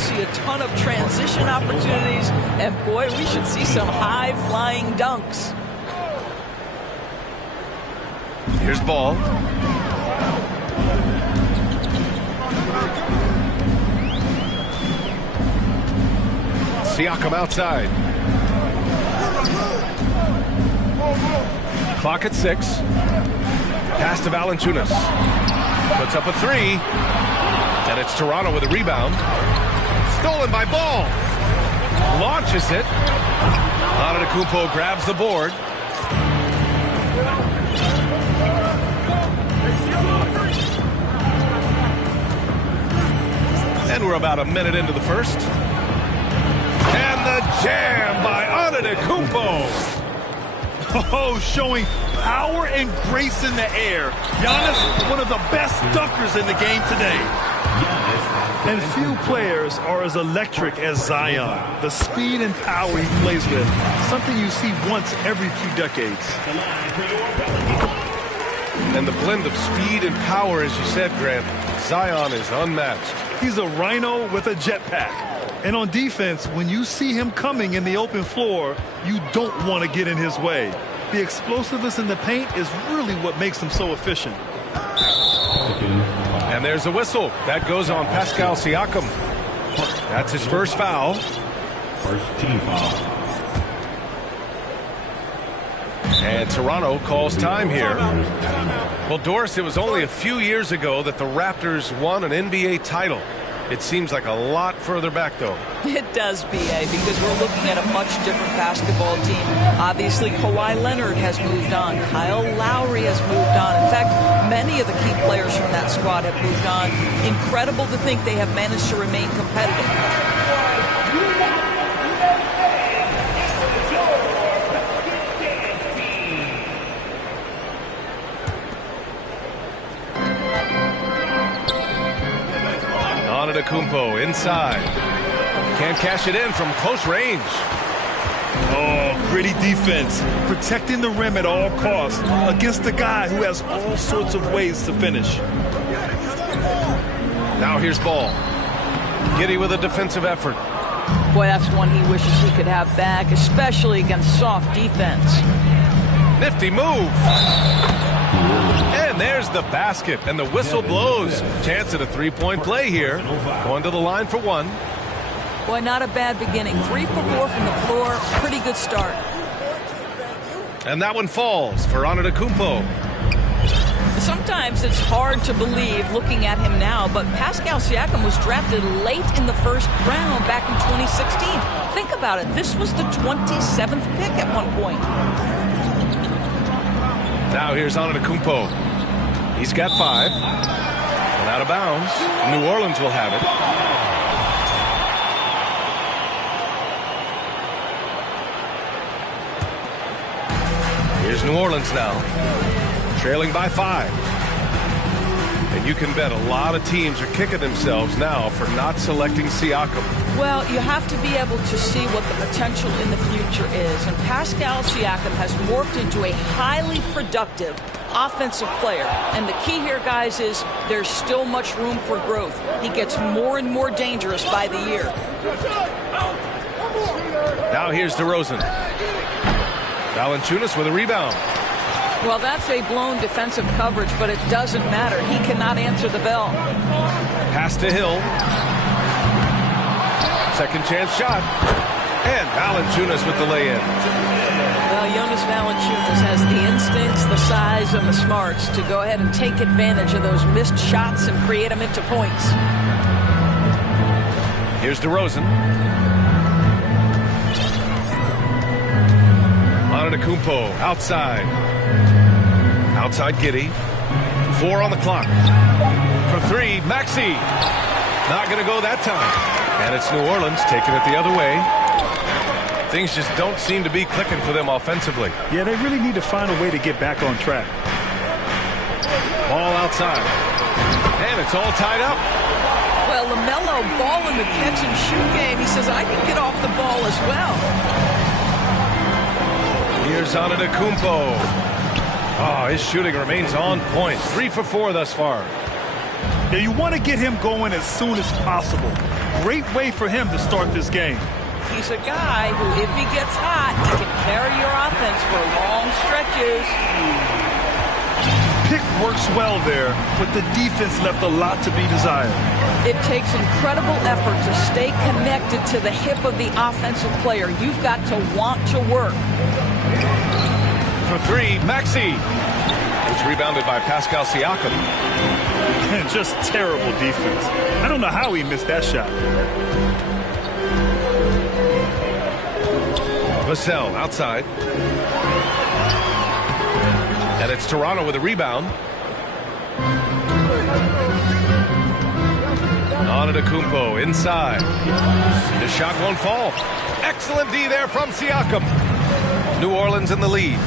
see a ton of transition opportunities, and boy, we should see some high-flying dunks. Here's ball. Siakam outside. Clock at 6. Pass to Valanciunas. Puts up a 3. And it's Toronto with a rebound. Stolen by Ball. Launches it. Antetkounmpo grabs the board. And we're about a minute into the first. And the jam by Antetkounmpo. Oh, showing power and grace in the air. Giannis, one of the best dunkers in the game today. And few players are as electric as Zion. The speed and power he plays with, something you see once every few decades. And the blend of speed and power, as you said, Grant, Zion is unmatched. He's a rhino with a jetpack. And on defense, when you see him coming in the open floor, you don't want to get in his way. The explosiveness in the paint is really what makes him so efficient. And there's a whistle. That goes on Pascal Siakam. That's his first foul. First team foul. And Toronto calls time here. Well, Doris, it was only a few years ago that the Raptors won an NBA title. It seems like a lot further back, though. It does, B.A., because we're looking at a much different basketball team. Obviously, Kawhi Leonard has moved on. Kyle Lowry has moved on. In fact, many of the key players from that squad have moved on. Incredible to think they have managed to remain competitive. Antetkounmpo inside. Can't cash it in from close range. Oh, gritty defense. Protecting the rim at all costs against a guy who has all sorts of ways to finish. Now here's Ball. Giddey with a defensive effort. Boy, that's one he wishes he could have back, especially against soft defense. Nifty move. And there's the basket, and the whistle blows. Chance at a three-point play here. Going to the line for one. Boy, not a bad beginning. 3 for 4 from the floor. Pretty good start. And that one falls for Antetkounmpo. Sometimes it's hard to believe looking at him now, but Pascal Siakam was drafted late in the first round back in 2016. Think about it. This was the 27th pick at one point. Now here's Antetkounmpo. He's got 5. And out of bounds. New Orleans will have it. Here's New Orleans now. Trailing by 5. And you can bet a lot of teams are kicking themselves now for not selecting Siakam. Well, you have to be able to see what the potential in the future is. And Pascal Siakam has morphed into a highly productive offensive player. And the key here, guys, is there's still much room for growth. He gets more and more dangerous by the year. Now here's DeRozan. Valanciunas with a rebound. Well, that's a blown defensive coverage, but it doesn't matter. He cannot answer the bell. Pass to Hill. Second chance shot. And Valanciunas with the lay-in. Well, Jonas Valanciunas has the instincts, the size, and the smarts to go ahead and take advantage of those missed shots and create them into points. Here's DeRozan. Antetkounmpo outside. Outside Giddey. 4 on the clock. For 3, Maxey. Not going to go that time. And it's New Orleans taking it the other way. Things just don't seem to be clicking for them offensively. Yeah, they really need to find a way to get back on track. Ball outside. And it's all tied up. Well, LaMelo Ball in the catch and shoot game. He says, I can get off the ball as well. Here's Antetkounmpo. Oh, his shooting remains on point. 3 for 4 thus far. Yeah, you want to get him going as soon as possible. Great way for him to start this game. He's a guy who, if he gets hot, he can carry your offense for long stretches. Pick works well there, but the defense left a lot to be desired. It takes incredible effort to stay connected to the hip of the offensive player. You've got to want to work. For three, Maxey. It's rebounded by Pascal Siakam. And just terrible defense. I don't know how he missed that shot. Vassell outside. And it's Toronto with a rebound. Antetkounmpo inside. The shot won't fall. Excellent D there from Siakam. New Orleans in the lead.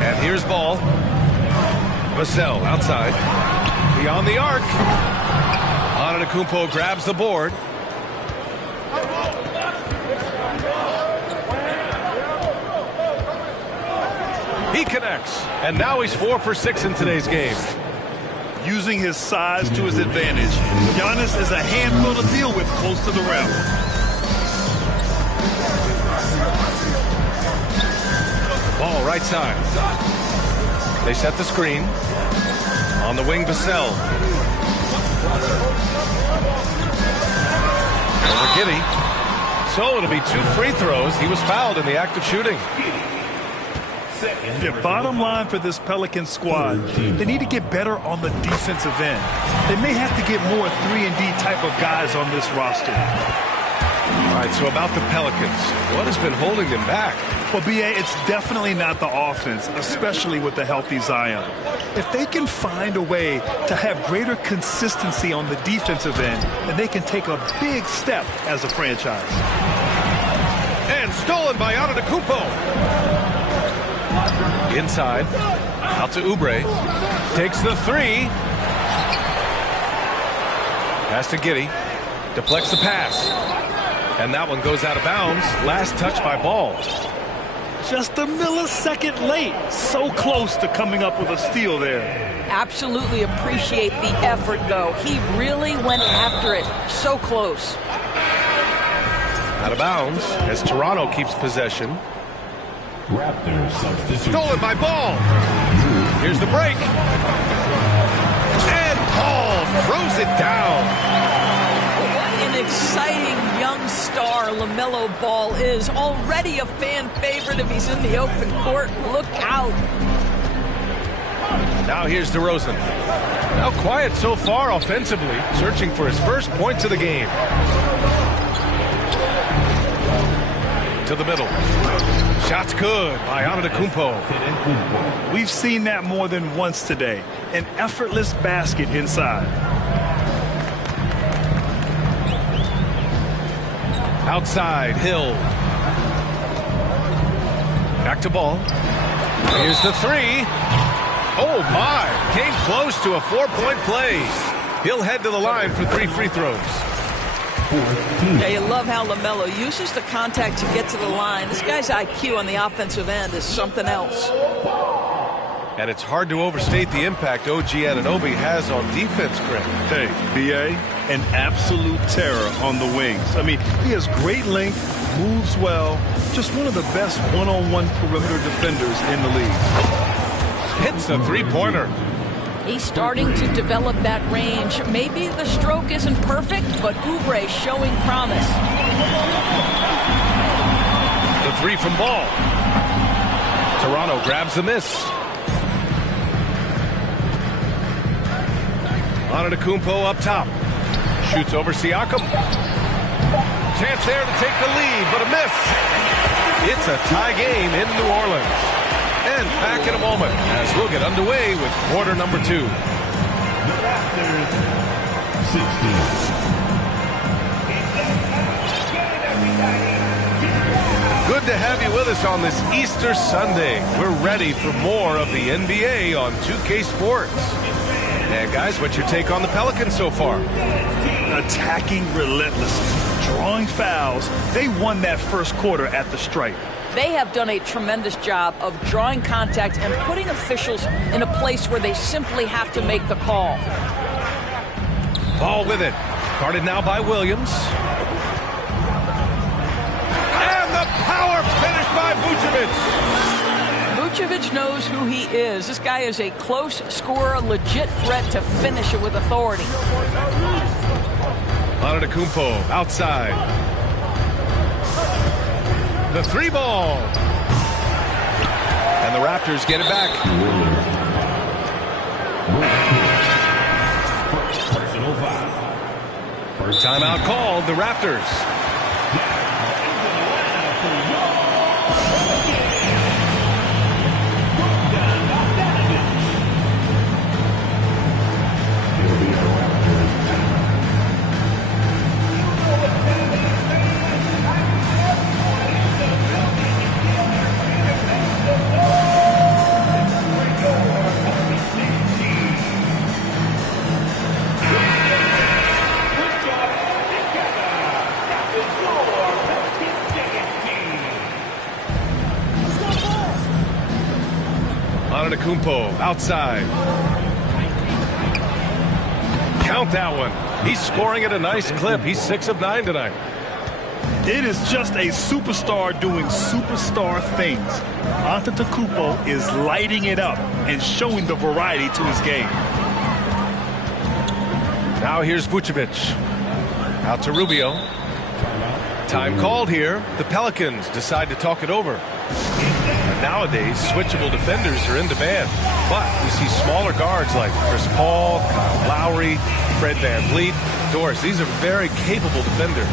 And here's ball. Vassell outside. Beyond the arc. Antetkounmpo grabs the board. He connects. And now he's 4 for 6 in today's game. Using his size to his advantage. Giannis is a handful to deal with close to the rim. Ball right side. They set the screen. On the wing, Vassell. Over Giddey. So it'll be 2 free throws. He was fouled in the act of shooting. The bottom line for this Pelican squad, they need to get better on the defensive end. They may have to get more 3-and-D type of guys on this roster. All right, so about the Pelicans, what has been holding them back? Well, B.A., it's definitely not the offense, especially with the healthy Zion. If they can find a way to have greater consistency on the defensive end, then they can take a big step as a franchise. And stolen by Antetkounmpo. Inside, out to Oubre. Takes the three. Pass to Giddey. Deflects the pass. And that one goes out of bounds. Last touch by Ball. Just a millisecond late. So close to coming up with a steal there. Absolutely appreciate the effort, though. He really went after it. So close. Out of bounds as Toronto keeps possession. Raptors substitute. Stolen by Ball. Here's the break. And Ball throws it down. What an exciting young star LaMelo Ball is. Already a fan favorite if he's in the open court. Look out. Now here's DeRozan. Now quiet so far offensively, searching for his first points of the game. To the middle. Shot's good by Antetkounmpo. We've seen that more than once today. An effortless basket inside. Outside, Hill. Back to Ball. Here's the three. Oh, my. Came close to a 4-point play. He'll head to the line for 3 free throws. Yeah, you love how LaMelo uses the contact to get to the line. This guy's IQ on the offensive end is something else. And it's hard to overstate the impact OG Anunoby has on defense, Greg. Hey, B.A., an absolute terror on the wings. I mean, he has great length, moves well, just one of the best one-on-one perimeter defenders in the league. Hits a three-pointer. He's starting to develop that range. Maybe the stroke isn't perfect, but Oubre showing promise. The three from Ball. Toronto grabs the miss. Antetkounmpo up top. Shoots over Siakam. Chance there to take the lead, but a miss. It's a tie game in New Orleans. And back in a moment as we'll get underway with quarter number 2. Raptors 16. Good to have you with us on this Easter Sunday. We're ready for more of the NBA on 2K Sports. And guys, what's your take on the Pelicans so far? Attacking relentlessly, drawing fouls. They won that first quarter at the stripe. They have done a tremendous job of drawing contact and putting officials in a place where they simply have to make the call. Ball with it. Guarded now by Williams. And the power finish by Vucevic. Vucevic knows who he is. This guy is a close scorer, a legit threat to finish it with authority. Antetkounmpo outside. The 3-ball. And the Raptors get it back. Personal foul. Timeout called, the Raptors. Antetkounmpo outside. Count that one. He's scoring at a nice clip. He's 6 of 9 tonight. It is just a superstar doing superstar things. Antetkounmpo is lighting it up and showing the variety to his game. Now here's Vucevic. Out to Rubio. Time called here. The Pelicans decide to talk it over. Nowadays, switchable defenders are in demand, but we see smaller guards like Chris Paul, Kyle Lowry, Fred VanVleet, Doris. These are very capable defenders.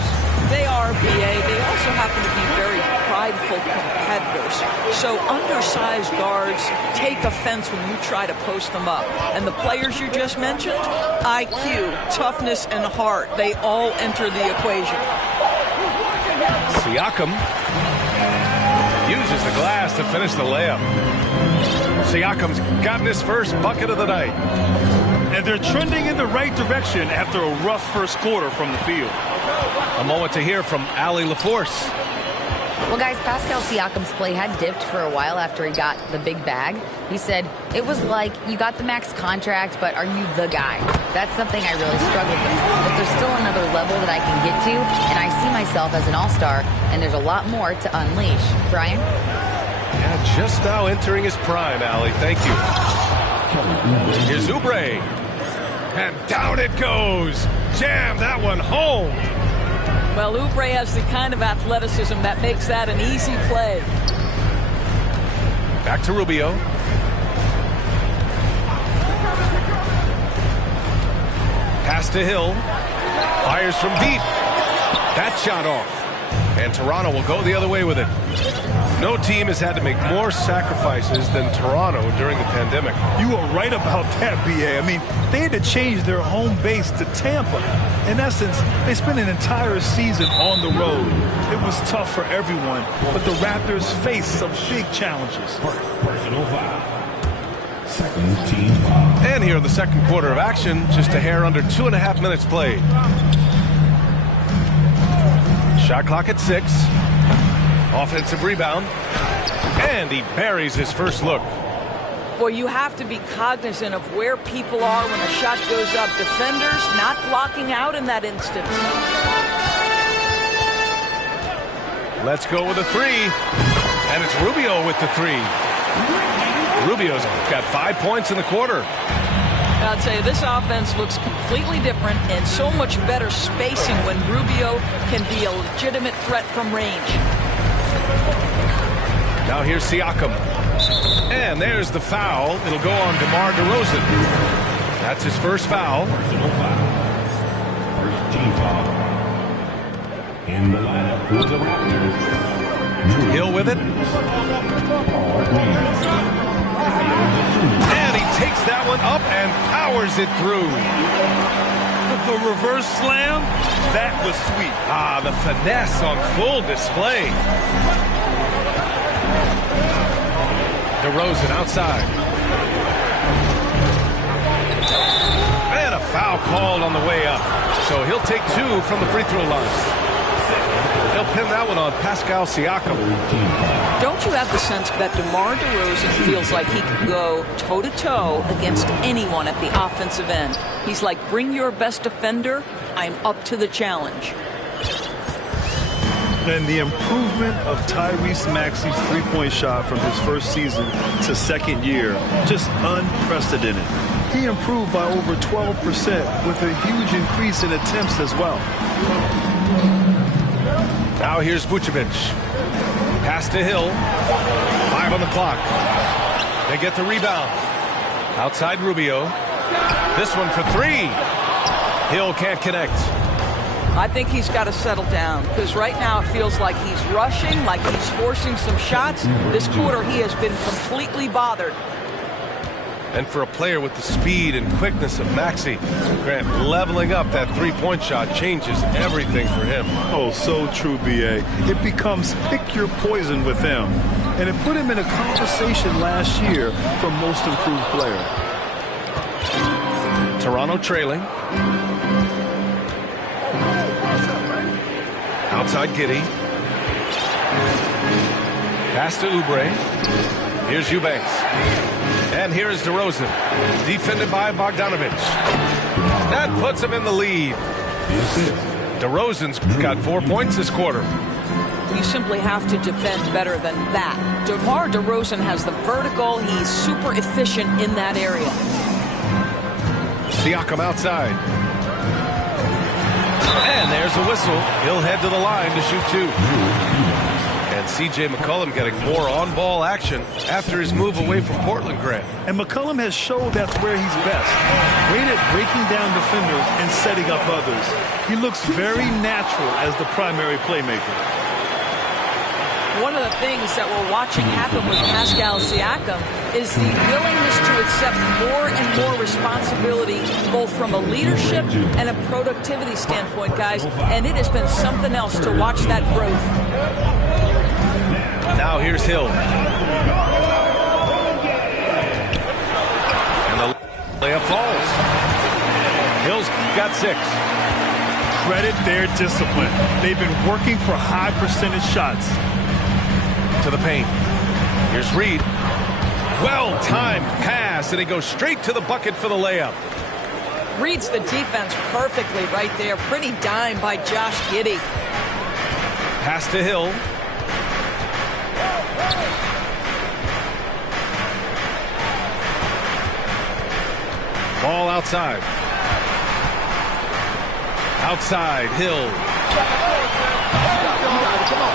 They are, BA. They also happen to be very prideful competitors. So undersized guards take offense when you try to post them up. And the players you just mentioned, IQ, toughness, and heart, they all enter the equation. Siakam uses the glass to finish the layup. Siakam's gotten his first bucket of the night. And they're trending in the right direction after a rough first quarter from the field. A moment to hear from Allie LaForce. Well, guys, Pascal Siakam's play had dipped for a while after he got the big bag. He said, it was like, you got the max contract, but are you the guy? That's something I really struggled with. But there's still another level that I can get to, and I see myself as an all-star, and there's a lot more to unleash. Brian? Yeah, just now entering his prime, Allie. Thank you. Here's Oubre. And down it goes. Jam that one home. Well, Oubre has the kind of athleticism that makes that an easy play. Back to Rubio. Pass to Hill. Fires from deep. That shot off. And Toronto will go the other way with it. No team has had to make more sacrifices than Toronto during the pandemic. You are right about that, BA. I mean, they had to change their home base to Tampa. In essence, they spent an entire season on the road. It was tough for everyone, but the Raptors faced some big challenges. Personal foul. Second team foul. And here in the second quarter of action, just a hair under 2.5 minutes played. Shot clock at 6. Offensive rebound. And he buries his first look. Boy, you have to be cognizant of where people are when a shot goes up. Defenders not blocking out in that instance. Let's go with a 3. And it's Rubio with the 3. Rubio's got 5 points in the quarter. I'd say this offense looks completely different and so much better spacing when Rubio can be a legitimate threat from range. Now here's Siakam. And there's the foul. It'll go on DeMar DeRozan. That's his first foul. Personal foul. First team foul. In the lineup for the Raptors. Hill with it. And he takes that one up and powers it through. The reverse slam, that was sweet. Ah, the finesse on full display. DeRozan outside. And a foul called on the way up. So he'll take 2 from the free throw line. He'll pin that one on Pascal Siakam. Don't you have the sense that DeMar DeRozan feels like he can go toe-to-toe against anyone at the offensive end? He's like, bring your best defender. I'm up to the challenge. And the improvement of Tyrese Maxey's three-point shot from his first season to second year, just unprecedented. He improved by over 12% with a huge increase in attempts as well. Now here's Vucevic. Pass to Hill. 5 on the clock. They get the rebound. Outside Rubio. This one for 3. Hill can't connect. I think he's got to settle down because right now it feels like he's rushing, like he's forcing some shots. This quarter he has been completely bothered. And for a player with the speed and quickness of Maxey, Grant, leveling up that three-point shot changes everything for him. Oh, so true, B.A. It becomes pick your poison with him. And it put him in a conversation last year for most improved player. Toronto trailing. Outside Giddey. Pass to Oubre. Here's Eubanks. And here is DeRozan. Defended by Bogdanovic. That puts him in the lead. DeRozan's got 4 points this quarter. You simply have to defend better than that. DeMar DeRozan has the vertical. He's super efficient in that area. Siakam outside. And there's a whistle. He'll head to the line to shoot 2. And C.J. McCollum getting more on-ball action after his move away from Portland, Grant. And McCollum has showed that's where he's best. Great at breaking down defenders and setting up others. He looks very natural as the primary playmaker. One of the things that we're watching happen with Pascal Siakam is the willingness to accept more and more responsibility, both from a leadership and a productivity standpoint, guys. And it has been something else to watch that growth. Now here's Hill. And the layup falls. Hill's got 6. Credit their discipline. They've been working for high percentage shots. To the paint. Here's Reed. Well-timed pass, and he goes straight to the bucket for the layup. Reads the defense perfectly right there. Pretty dime by Josh Giddey. Pass to Hill. Ball outside. Outside, Hill.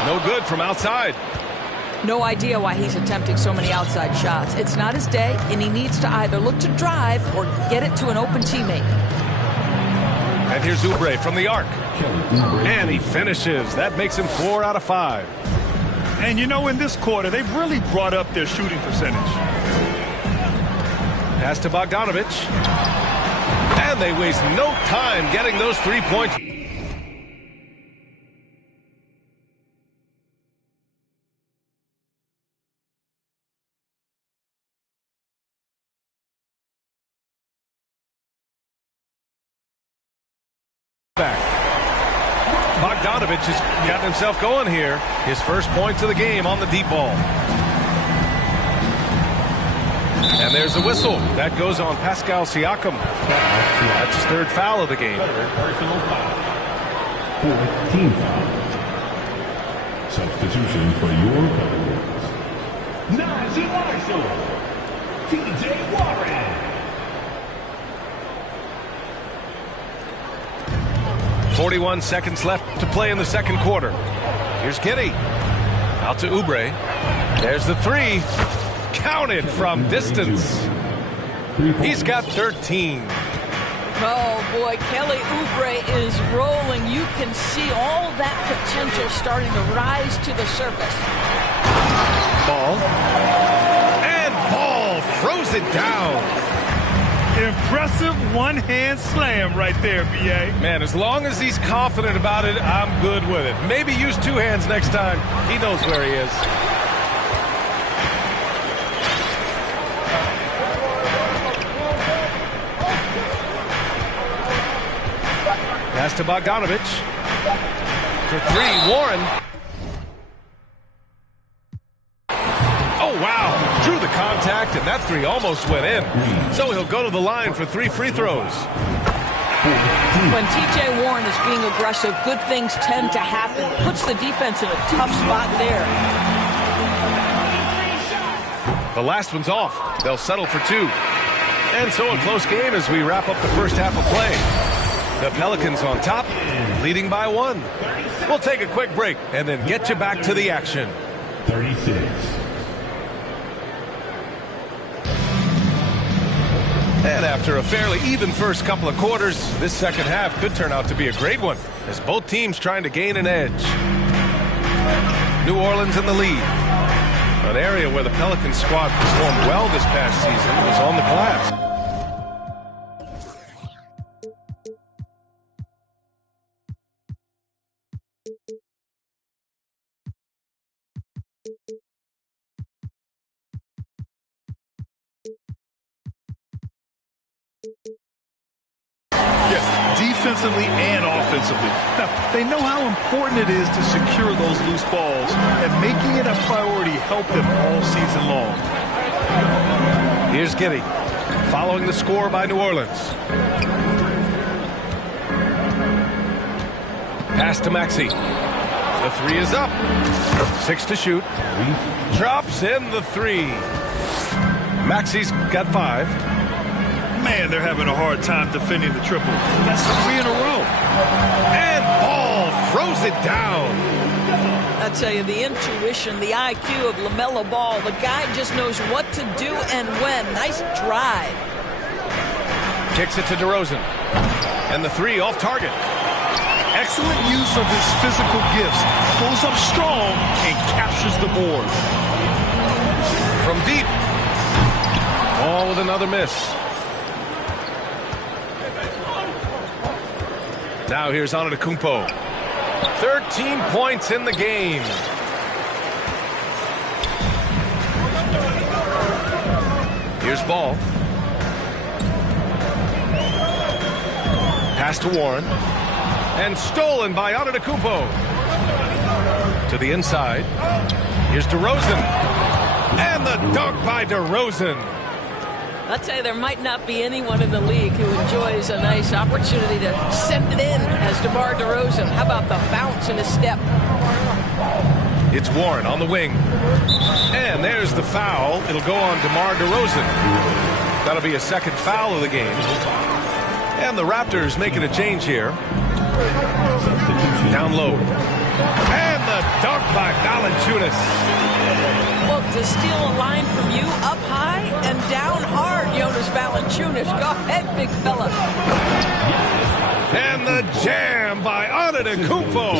No good from outside. No idea why he's attempting so many outside shots. It's not his day, and he needs to either look to drive or get it to an open teammate. And here's Oubre from the arc. And he finishes. That makes him 4 out of 5. And you know, in this quarter, they've really brought up their shooting percentage. Pass to Bogdanovic. And they waste no time getting those 3 points. Back. Bogdanovic has gotten himself going here. His first points of the game on the deep ball. And there's a whistle. That goes on Pascal Siakam. That's his 3rd foul of the game. Personal foul. 14 foul. Substitution for your Cowboys. Najee Marshall. T.J. Warren. 41 seconds left to play in the second quarter. Here's Giddey. Out to Oubre. There's the 3. Counted from distance. He's got 13. Oh, boy, Kelly Oubre is rolling. You can see all that potential starting to rise to the surface. Ball. And Ball throws it down. Impressive one-hand slam right there, B.A. Man, as long as he's confident about it, I'm good with it. Maybe use 2 hands next time. He knows where he is. Pass to Bogdanovic. for three, Warren. Oh, wow. Drew the contact, and that three almost went in. So he'll go to the line for 3 free throws. When T.J. Warren is being aggressive, good things tend to happen. Puts the defense in a tough spot there. The last one's off. They'll settle for 2. And so a close game as we wrap up the first half of play. The Pelicans on top, leading by 1. We'll take a quick break and then get you back to the action. 36. And after a fairly even first couple of quarters, this second half could turn out to be a great one as both teams trying to gain an edge. New Orleans in the lead. An area where the Pelicans squad performed well this past season was on the glass. Defensively and offensively. Now, they know how important it is to secure those loose balls, and making it a priority helped them all season long. Here's Giddey, following the score by New Orleans. Pass to Maxey. The three is up. 6 to shoot. Drops in the 3. Maxey's got 5. Man, they're having a hard time defending the triple. That's 3 in a row. And Ball throws it down. I tell you, the intuition, the IQ of LaMelo Ball, the guy just knows what to do and when. Nice drive. Kicks it to DeRozan. And the 3 off target. Excellent use of his physical gifts. Goes up strong and captures the board. From deep. Ball with another miss. Now here's Antetkounmpo. 13 points in the game. Here's Ball. Pass to Warren. And stolen by Antetkounmpo. To the inside. Here's DeRozan. And the dunk by DeRozan. I'll tell you, there might not be anyone in the league who enjoys a nice opportunity to send it in as DeMar DeRozan. How about the bounce and a step? It's Warren on the wing. And there's the foul. It'll go on DeMar DeRozan. That'll be a second foul of the game. And the Raptors making a change here. Down low. And the dunk by Valanciunas. Look, to steal a line from you up high and down hard, Jonas Valanciunas. Go ahead, big fella. And the jam by Antetkounmpo.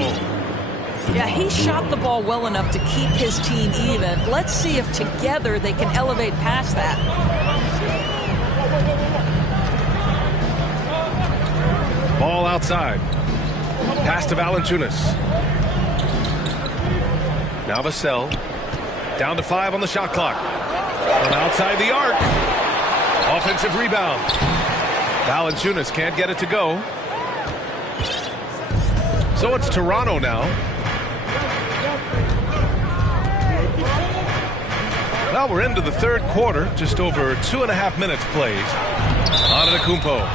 Yeah, he shot the ball well enough to keep his team even. Let's see if together they can elevate past that. Ball outside. Pass to Valanciunas. Now Vassell. Down to 5 on the shot clock. From outside the arc. Offensive rebound. Valanciunas can't get it to go. So it's Toronto now. Well, we're into the third quarter. Just over 2.5 minutes played. Antetkounmpo.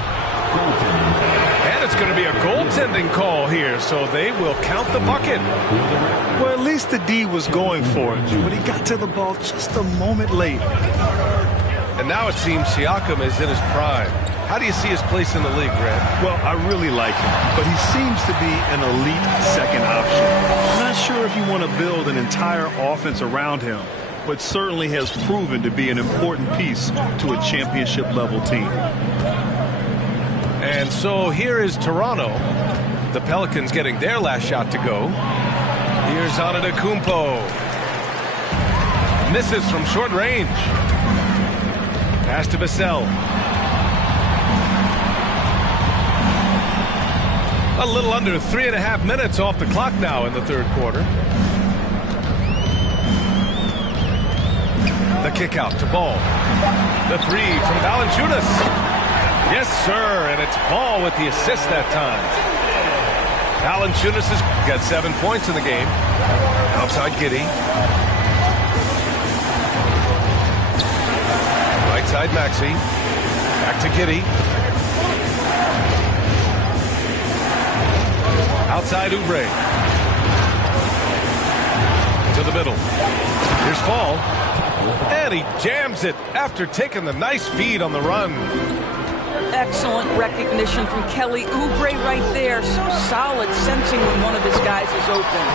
And it's going to be a goaltending call here, so they will count the bucket. Well, at least the D was going for it, but he got to the ball just a moment late. And now it seems Siakam is in his prime. How do you see his place in the league, Grant? Well, I really like him, but he seems to be an elite second option. I'm not sure if you want to build an entire offense around him, but certainly has proven to be an important piece to a championship-level team. And so here is Toronto. The Pelicans getting their last shot to go. Here's Antetkounmpo. Misses from short range. Pass to Vassell. A little under 3.5 minutes off the clock now in the third quarter. The kick out to Ball. The 3 from Valanciunas. Yes, sir, and it's Ball with the assist that time. Giannis has got 7 points in the game. Outside Giddey. Right side Maxey. Back to Giddey. Outside Oubre. To the middle. Here's Fall. And he jams it after taking the nice feed on the run. Excellent recognition from Kelly Oubre right there. So solid, sensing when one of his guys is open.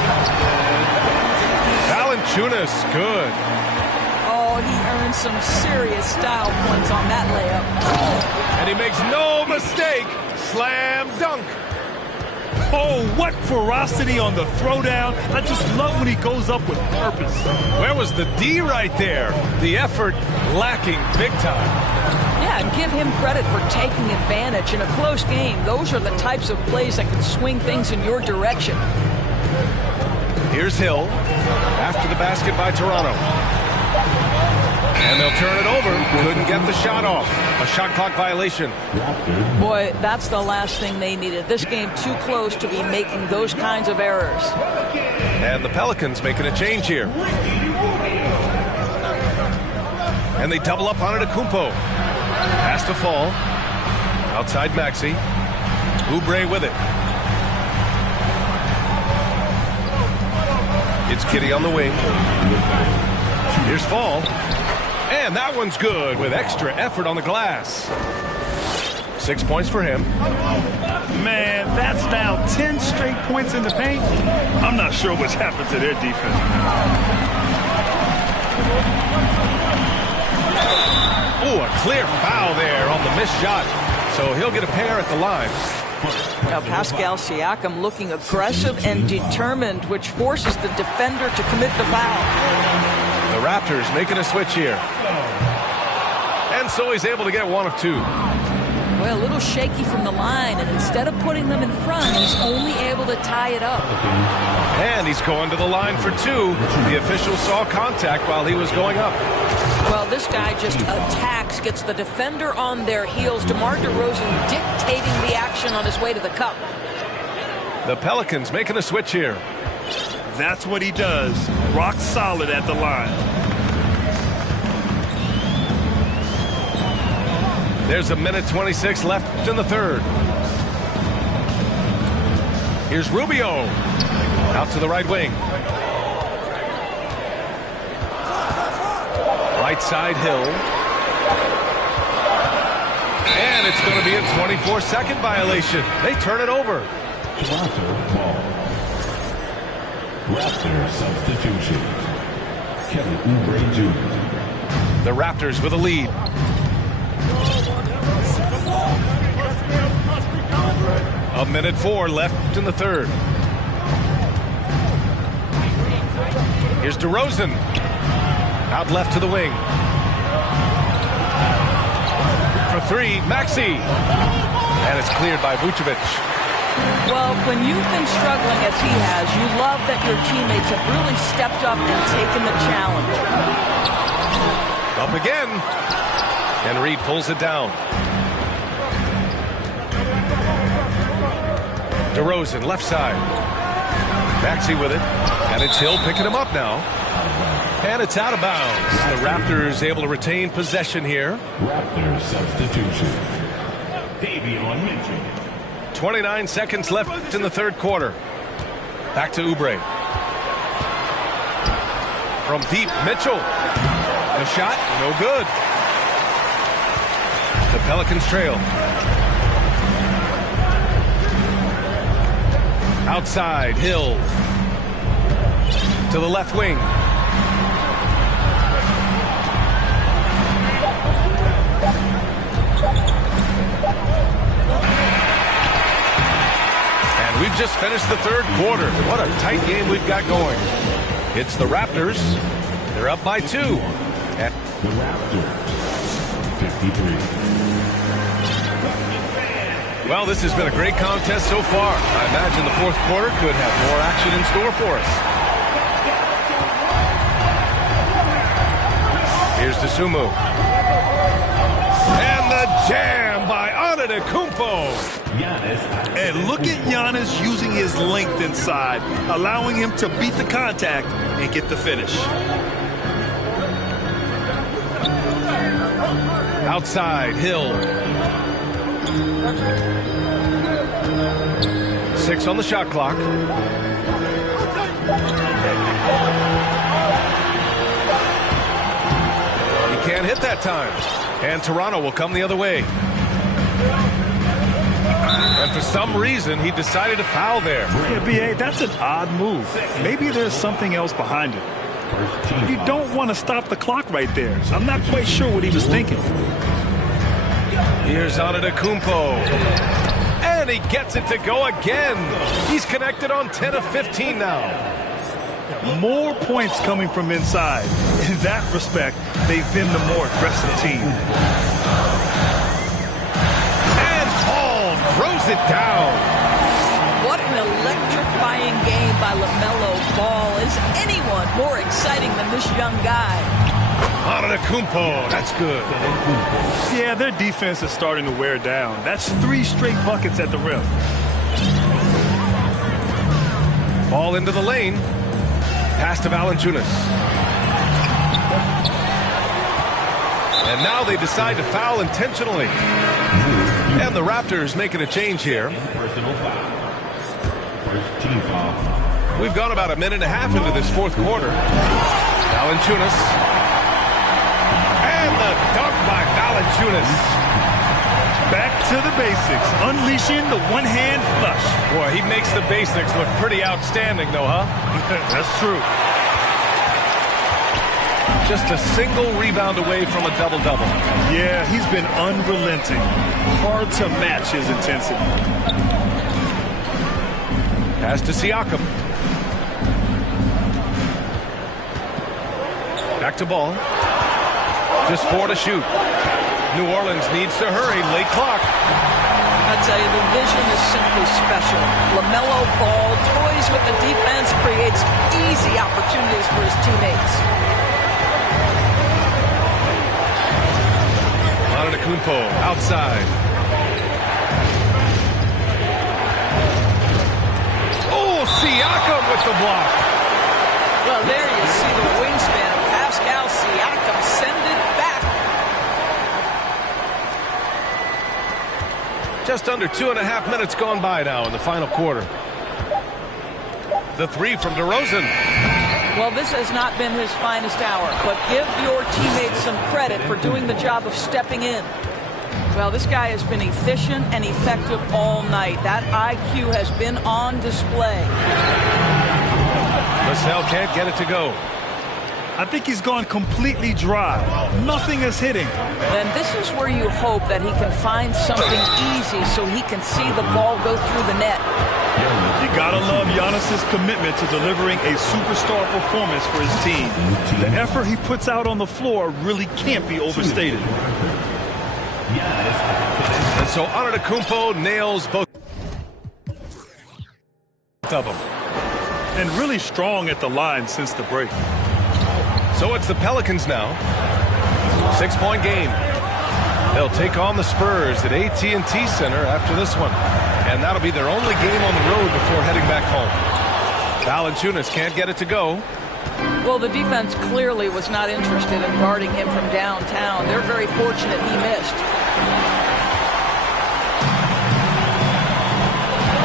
Valanciunas, good. Oh, he earned some serious style points on that layup. And he makes no mistake. Slam dunk. Oh, what ferocity on the throwdown. I just love when he goes up with purpose. Where was the D right there? The effort lacking big time. Yeah, and give him credit for taking advantage in a close game. Those are the types of plays that can swing things in your direction. Here's Hill after the basket by Toronto. And they'll turn it over. Couldn't get the shot off. A shot clock violation. Boy, that's the last thing they needed. This game too close to be making those kinds of errors. And the Pelicans making a change here. And they double up on Antetkounmpo. Pass to Fall. Outside Maxey. Oubre with it. It's Giddey on the wing. Here's Fall. And that one's good with extra effort on the glass. 6 points for him. Man, that's now 10 straight points in the paint. I'm not sure what's happened to their defense. Oh, a clear foul there on the missed shot. So he'll get a pair at the line. Now Pascal Siakam looking aggressive and determined, which forces the defender to commit the foul. The Raptors making a switch here. And so he's able to get one of two. Well, a little shaky from the line, and instead of putting them in front, he's only able to tie it up. And he's going to the line for two. The official saw contact while he was going up. Well, this guy just attacks, gets the defender on their heels. DeMar DeRozan dictating the action on his way to the cup. The Pelicans making a switch here. That's what he does. Rock solid at the line. There's a minute 26 left in the third. Here's Rubio. Out to the right wing. Right side Hill. And it's going to be a 24-second violation. They turn it over. Toronto ball. Raptor substitution. Kelly Oubre Jr. The Raptors with a lead. A minute 4 left in the third. Here's DeRozan. Out left to the wing. For three, Maxey. And it's cleared by Vucevic. Well, when you've been struggling as he has, you love that your teammates have really stepped up and taken the challenge. Up again. And Reed pulls it down. DeRozan, left side. Maxey with it. And it's Hill picking him up now. And it's out of bounds. The Raptors able to retain possession here. Raptor substitution. Davion Mitchell. 29 seconds left in the third quarter. Back to Oubre. From deep, Mitchell. The shot, no good. The Pelicans trail. Outside, Hill. To the left wing. And we've just finished the third quarter. What a tight game we've got going. It's the Raptors. They're up by 2. And The Raptors. 53. well, this has been a great contest so far. I imagine the fourth quarter could have more action in store for us. Here's Dosunmu. And the jam by Antetkounmpo. Giannis. And look at Giannis using his length inside, allowing him to beat the contact and get the finish. Outside, Hill. 6 on the shot clock. He can't hit that time. And Toronto will come the other way. And for some reason, he decided to foul there. Yeah, B.A., that's an odd move. Maybe there's something else behind it. You don't want to stop the clock right there. I'm not quite sure what he was thinking. Here's Antetkounmpo. And he gets it to go again. He's connected on 10 of 15 now. More points coming from inside. In that respect, they've been the more aggressive team. And Paul throws it down. What an electrifying game by LaMelo Ball. Is anyone more exciting than this young guy? Antetkounmpo, that's good. Yeah, their defense is starting to wear down. That's 3 straight buckets at the rim. Ball into the lane. Pass to Valanciunas. And now they decide to foul intentionally. And the Raptors making a change here. Personal foul. First team foul. We've gone about a minute and a half into this fourth quarter. Valanciunas. And the dunk by Valanciunas. Back to the basics, unleashing the one-hand flush. Boy, he makes the basics look pretty outstanding, though, huh? That's true. Just a single rebound away from a double-double. Yeah, he's been unrelenting. Hard to match his intensity. Pass to Siakam. Back to Ball. Just 4 to shoot. New Orleans needs to hurry. Late clock. I tell you, the vision is simply special. LaMelo Ball toys with the defense, creates easy opportunities for his teammates. Antetkounmpo outside. Oh, Siakam with the block. Well, there you see the wingspan of Pascal Siakam send it back. Just under 2.5 minutes gone by now in the final quarter. The 3 from DeRozan. Well, this has not been his finest hour, but give your teammates some credit for doing the job of stepping in. Well, this guy has been efficient and effective all night. That IQ has been on display. Vassell can't get it to go. I think he's gone completely dry. Nothing is hitting. And this is where you hope that he can find something easy so he can see the ball go through the net. You gotta love Giannis' commitment to delivering a superstar performance for his team. The effort he puts out on the floor really can't be overstated. And so Antetkounmpo nails both of them. And really strong at the line since the break. So it's the Pelicans now. 6-point game. They'll take on the Spurs at AT&T Center after this one. And that'll be their only game on the road before heading back home. Valanciunas can't get it to go. Well, the defense clearly was not interested in guarding him from downtown. They're very fortunate he missed.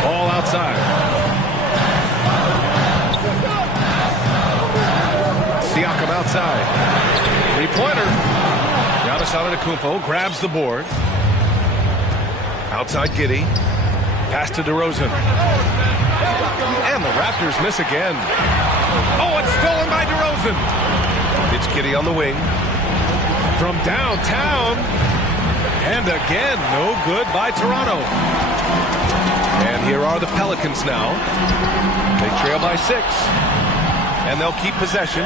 Ball outside. Siakam outside. 3-pointer. Giannis Antetkounmpo grabs the board. Outside Giddey. Pass to DeRozan. And the Raptors miss again. Oh, it's stolen by DeRozan. It's Giddey on the wing. From downtown. And again, no good by Toronto. And here are the Pelicans now. They trail by 6. And they'll keep possession.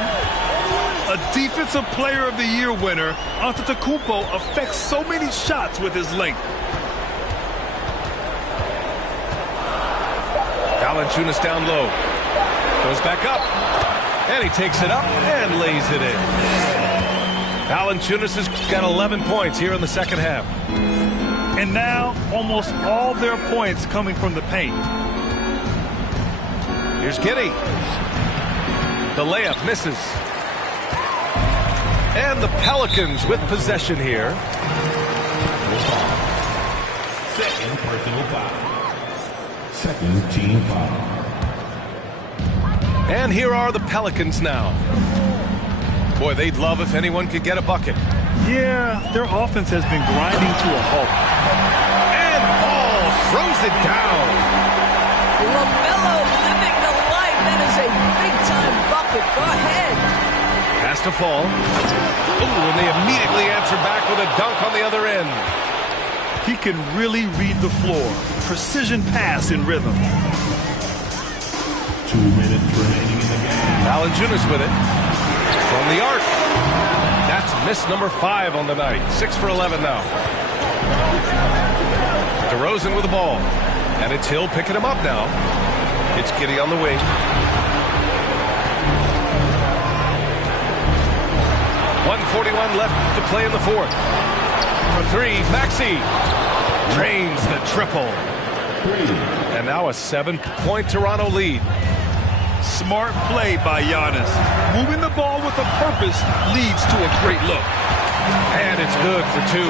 A Defensive Player of the Year winner, Antetkounmpo affects so many shots with his length. Valanciunas down low. Goes back up. And he takes it up and lays it in. Valanciunas has got 11 points here in the second half. And now almost all their points coming from the paint. Here's Giddey. The layup misses. And the Pelicans with possession here. Second personal foul. Second team foul. And here are the Pelicans now. Boy, they'd love if anyone could get a bucket. Yeah, their offense has been grinding to a halt. And Ball throws it down. LaMelo living the life. That is a big-time bucket. Go ahead. Has to fall. Ooh, and they immediately answer back with a dunk on the other end. He can really read the floor. Precision pass in rhythm. 2 minutes remaining in the game. Valanciunas with it. From the arc. That's miss number 5 on the night. 6 for 11 now. DeRozan with the ball. And it's Hill picking him up now. It's Giddey on the wing. 1:41 left to play in the fourth. For 3, Maxey drains the triple. And now a 7-point Toronto lead. Smart play by Giannis. Moving the ball with a purpose leads to a great look. And it's good for 2.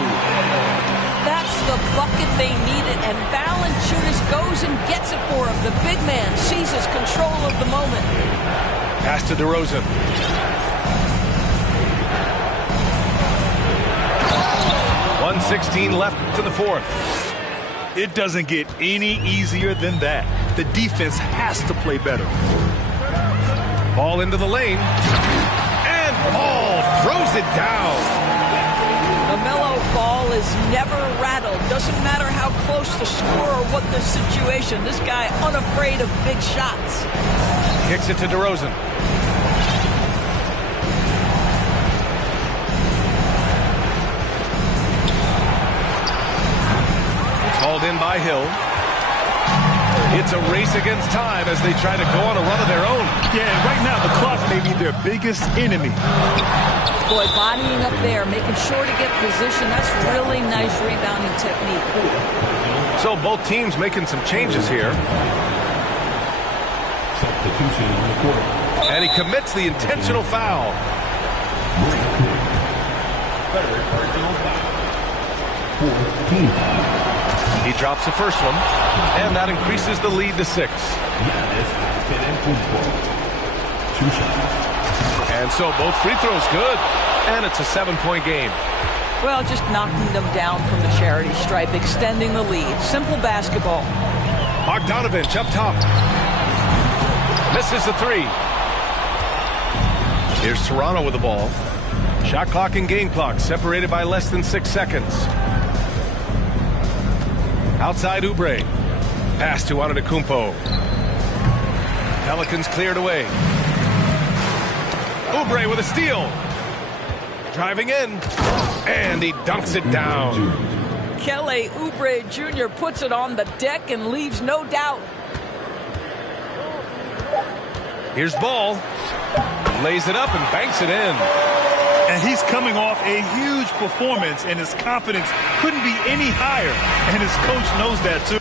That's the bucket they needed, and Valanciunas goes and gets it for him. The big man seizes control of the moment. Pass to DeRozan. .116 left to the fourth. It doesn't get any easier than that. The defense has to play better. Ball into the lane. And Ball throws it down. LaMelo Ball is never rattled. Doesn't matter how close the score or what the situation. This guy unafraid of big shots. Kicks it to DeRozan. It's hauled in by Hill. It's a race against time as they try to go on a run of their own. Yeah, and right now the clock may be their biggest enemy. Boy, bodying up there, making sure to get position. That's really nice rebounding technique. So both teams making some changes here. Substitution on the court. And he commits the intentional foul. Third personal foul. Fourth team foul. He drops the first one, and that increases the lead to 6. Giannis, Antetkounmpo. 2 shots. And so both free throws good, and it's a 7-point game. Well, just knocking them down from the charity stripe, extending the lead. Simple basketball. Bogdanovich up top. Misses the 3. Here's Toronto with the ball. Shot clock and game clock separated by less than 6 seconds. Outside Oubre. Pass to Antetkounmpo. Pelicans cleared away. Oubre with a steal. Driving in. And he dunks it down. Kelly Oubre Jr. puts it on the deck and leaves no doubt. Here's Ball. Lays it up and banks it in. And he's coming off a huge performance, and his confidence couldn't be any higher. And his coach knows that, too.